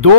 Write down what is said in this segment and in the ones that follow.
2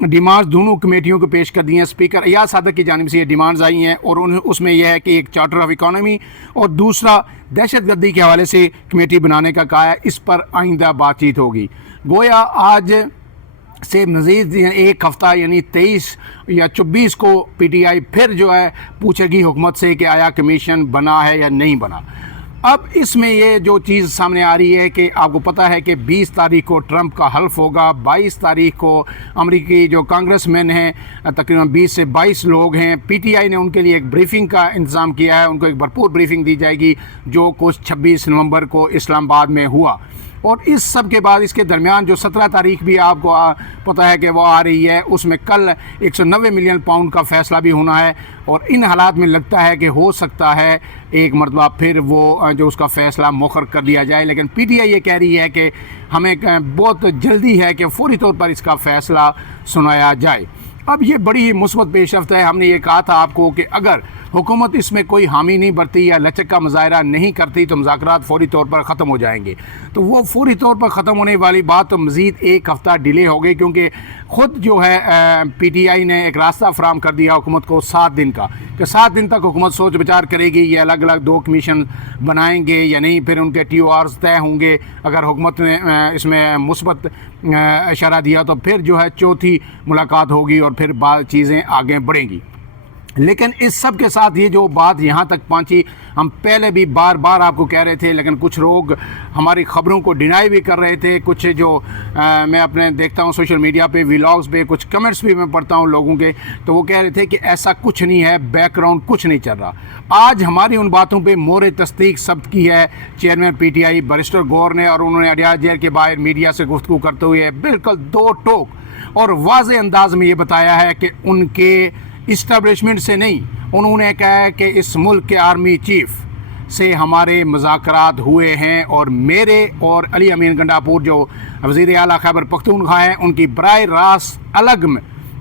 demands دونوں کمیٹیوں کو پیش کر دی ہیں. اسپیکر ایاز صادق کی جانب سے یہ ڈیمانڈز آئی ہیں اور اس میں یہ ہے کہ ایک چارٹر آف اکانومی اور دوسرا دہشت گردی کے حوالے سے کمیٹی بنانے کا کہا ہے. اس پر آئندہ بات چیت ہوگی. گویا آج سے مزید ایک ہفتہ یعنی 23 یا 24 کو پی ٹی آئی پھر جو ہے پوچھے گی حکومت سے کہ آیا کمیشن بنا ہے یا نہیں بنا. اب اس میں یہ جو چیز سامنے آ رہی ہے کہ آپ کو پتہ ہے کہ 20 تاریخ کو ٹرمپ کا حلف ہوگا. 22 تاریخ کو امریکی جو کانگریس مین ہیں تقریباً 20 سے 22 لوگ ہیں, پی ٹی آئی نے ان کے لیے ایک بریفنگ کا انتظام کیا ہے. ان کو ایک بھرپور بریفنگ دی جائے گی جو کچھ 26 نومبر کو اسلام آباد میں ہوا. اور اس سب کے بعد اس کے درمیان جو 17 تاریخ بھی آپ کو پتہ ہے کہ وہ آ رہی ہے, اس میں کل 190 ملین پاؤنڈ کا فیصلہ بھی ہونا ہے. اور ان حالات میں لگتا ہے کہ ہو سکتا ہے ایک مرتبہ پھر وہ جو اس کا فیصلہ مؤخر کر دیا جائے. لیکن پی ٹی آئی یہ کہہ رہی ہے کہ ہمیں بہت جلدی ہے کہ فوری طور پر اس کا فیصلہ سنایا جائے. اب یہ بڑی ہی مثبت پیش رفت ہے. ہم نے یہ کہا تھا آپ کو کہ اگر حکومت اس میں کوئی حامی نہیں برتی یا لچک کا مظاہرہ نہیں کرتی تو مذاکرات فوری طور پر ختم ہو جائیں گے. تو وہ فوری طور پر ختم ہونے والی بات تو مزید ایک ہفتہ ڈیلے ہو گئی, کیونکہ خود جو ہے پی ٹی آئی نے ایک راستہ فراہم کر دیا حکومت کو 7 دن کا, کہ 7 دن تک حکومت سوچ بچار کرے گی یہ الگ الگ 2 کمیشن بنائیں گے یا نہیں. پھر ان کے ٹی او آرز طے ہوں گے. اگر حکومت نے اس میں مثبت اشارہ دیا تو پھر جو ہے چوتھی ملاقات ہوگی اور پھر چیزیں آگے بڑھیں گی. لیکن اس سب کے ساتھ یہ جو بات یہاں تک پہنچی, ہم پہلے بھی بار بار آپ کو کہہ رہے تھے, لیکن کچھ لوگ ہماری خبروں کو ڈینائی بھی کر رہے تھے. کچھ جو میں اپنے دیکھتا ہوں سوشل میڈیا پہ ویلاگز پہ کچھ کمنٹس بھی میں پڑھتا ہوں لوگوں کے, تو وہ کہہ رہے تھے کہ ایسا کچھ نہیں ہے, بیک گراؤنڈ کچھ نہیں چل رہا. آج ہماری ان باتوں پہ مہر تصدیق ثبت کی ہے chairman P T I barrister گور نے, اور انہوں نے اڈیالہ جیل کے باہر میڈیا سے گفتگو کرتے ہوئے بالکل 2 ٹوک اور واضح انداز میں یہ بتایا ہے کہ ان کے اسٹیبلشمنٹ سے نہیں, انہوں نے کہا ہے کہ اس ملک کے آرمی چیف سے ہمارے مذاکرات ہوئے ہیں, اور میرے اور علی امین گنڈاپور جو وزیر اعلیٰ خیبر پختونخوا ہیں ان کی براہ راست الگ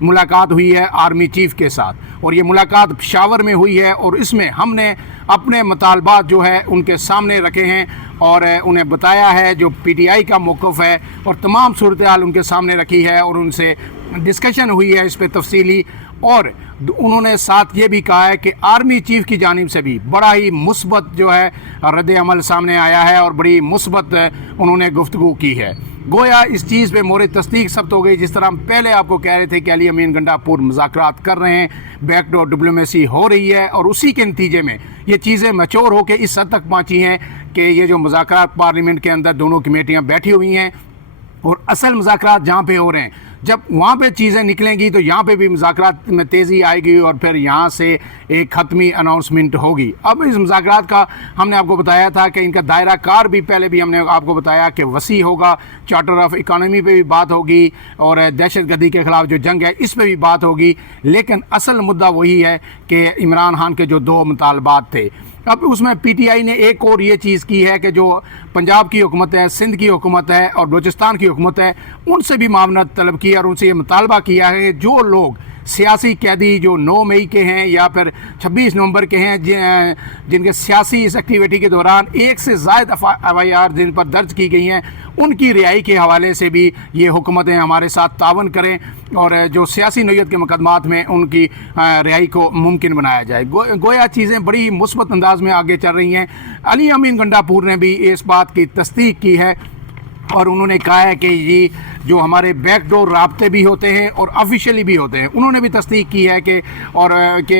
ملاقات ہوئی ہے آرمی چیف کے ساتھ. اور یہ ملاقات پشاور میں ہوئی ہے, اور اس میں ہم نے اپنے مطالبات جو ہے ان کے سامنے رکھے ہیں اور انہیں بتایا ہے جو پی ٹی آئی کا موقف ہے, اور تمام صورتحال ان کے سامنے رکھی ہے اور ان سے ڈسکشن ہوئی ہے اس پہ تفصیلی. اور انہوں نے ساتھ یہ بھی کہا ہے کہ آرمی چیف کی جانب سے بھی بڑا ہی مثبت جو ہے رد عمل سامنے آیا ہے اور بڑی مثبت انہوں نے گفتگو کی ہے. گویا اس چیز پہ مہر تصدیق ثبت ہو گئی. جس طرح ہم پہلے آپ کو کہہ رہے تھے کہ علی امین گنڈاپور مذاکرات کر رہے ہیں, بیک ڈور ڈپلومیسی ہو رہی ہے, اور اسی کے نتیجے میں یہ چیزیں میچور ہو کے اس حد تک پہنچی ہیں کہ یہ جو مذاکرات پارلیمنٹ کے اندر دونوں کمیٹیاں بیٹھی ہوئی ہیں, اور اصل مذاکرات جہاں پہ ہو رہے ہیں جب وہاں پہ چیزیں نکلیں گی تو یہاں پہ بھی مذاکرات میں تیزی آئے گی اور پھر یہاں سے ایک حتمی اناؤنسمنٹ ہوگی. اب اس مذاکرات کا ہم نے آپ کو بتایا تھا کہ ان کا دائرہ کار بھی پہلے بھی ہم نے آپ کو بتایا کہ وسیع ہوگا. چارٹر آف اکانومی پہ بھی بات ہوگی اور دہشت گردی کے خلاف جو جنگ ہے اس پہ بھی بات ہوگی. لیکن اصل مدعا وہی ہے کہ عمران خان کے جو 2 مطالبات تھے. اب اس میں پی ٹی آئی نے ایک اور یہ چیز کی ہے کہ جو پنجاب کی حکومت ہے, سندھ کی حکومت ہے اور بلوچستان کی حکومت ہے, ان سے بھی معاونت طلب کی اور ان سے یہ مطالبہ کیا ہے کہ جو لوگ سیاسی قیدی جو 9 مئی کے ہیں یا پھر 26 نومبر کے ہیں, جن کے سیاسی اس ایکٹیویٹی کے دوران 1 سے زائد FIR جن پر درج کی گئی ہیں, ان کی رہائی کے حوالے سے بھی یہ حکومتیں ہمارے ساتھ تعاون کریں اور جو سیاسی نوعیت کے مقدمات میں ان کی رہائی کو ممکن بنایا جائے. گویا چیزیں بڑی مثبت انداز میں آگے چل رہی ہیں. علی امین گنڈاپور نے بھی اس بات کی تصدیق کی ہے اور انہوں نے کہا ہے کہ یہ جو ہمارے بیک ڈور رابطے بھی ہوتے ہیں اور آفیشیلی بھی ہوتے ہیں, انہوں نے بھی تصدیق کی ہے کہ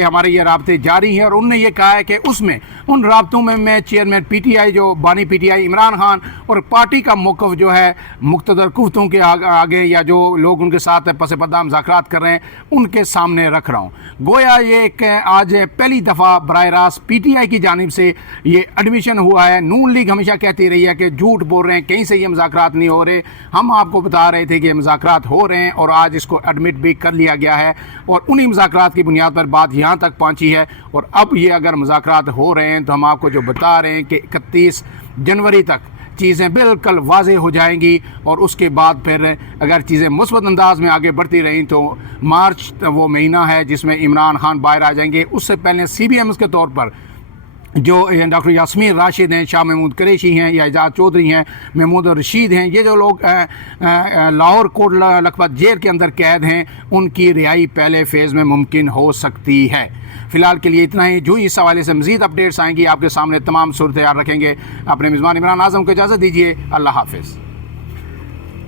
ہمارے یہ رابطے جاری ہیں. اور انہوں نے یہ کہا ہے کہ اس میں ان رابطوں میں چیئرمین پی ٹی آئی جو بانی P T I Imran Khan اور پارٹی کا موقف جو ہے مقتدر قوتوں کے آگے یا جو لوگ ان کے ساتھ پس پردہ مذاکرات کر رہے ہیں ان کے سامنے رکھ رہا ہوں. گویا یہ ایک آج پہلی دفعہ براہ راست پی ٹی آئی کی جانب سے یہ ایڈمیشن ہوا ہے. نون لیگ ہمیشہ کہتی رہی ہے کہ جھوٹ بول رہے ہیں, کہیں سے یہ مذاکرات نہیں ہو رہے. ہم آپ کو بتا رہے تھے کہ مذاکرات ہو رہے ہیں اور آج اس کو ایڈمٹ بھی کر لیا گیا ہے اور انہی مذاکرات کی بنیاد پر بات یہاں تک پہنچی ہے. اور اب یہ اگر مذاکرات ہو رہے ہیں تو ہم آپ کو جو بتا رہے ہیں کہ 31 جنوری تک چیزیں بالکل واضح ہو جائیں گی اور اس کے بعد پھر اگر چیزیں مثبت انداز میں آگے بڑھتی رہیں تو مارچ وہ مہینہ ہے جس میں عمران خان باہر آ جائیں گے. اس سے پہلے CBMs کے طور پر جو ڈاکٹر یاسمین راشد ہیں، شاہ محمود قریشی ہیں یا اعجاز چودھری ہیں، محمود رشید ہیں، یہ جو لوگ لاہور کوٹ لکھپت جیل کے اندر قید ہیں، ان کی رہائی پہلے فیز میں ممکن ہو سکتی ہے۔ فی الحال کے لیے اتنا ہی، جو اس حوالے سے مزید اپڈیٹس آئیں گی آپ کے سامنے تمام صورتحال رکھیں گے۔ اپنے میزبان عمران اعظم کو اجازت دیجیے، اللہ حافظ۔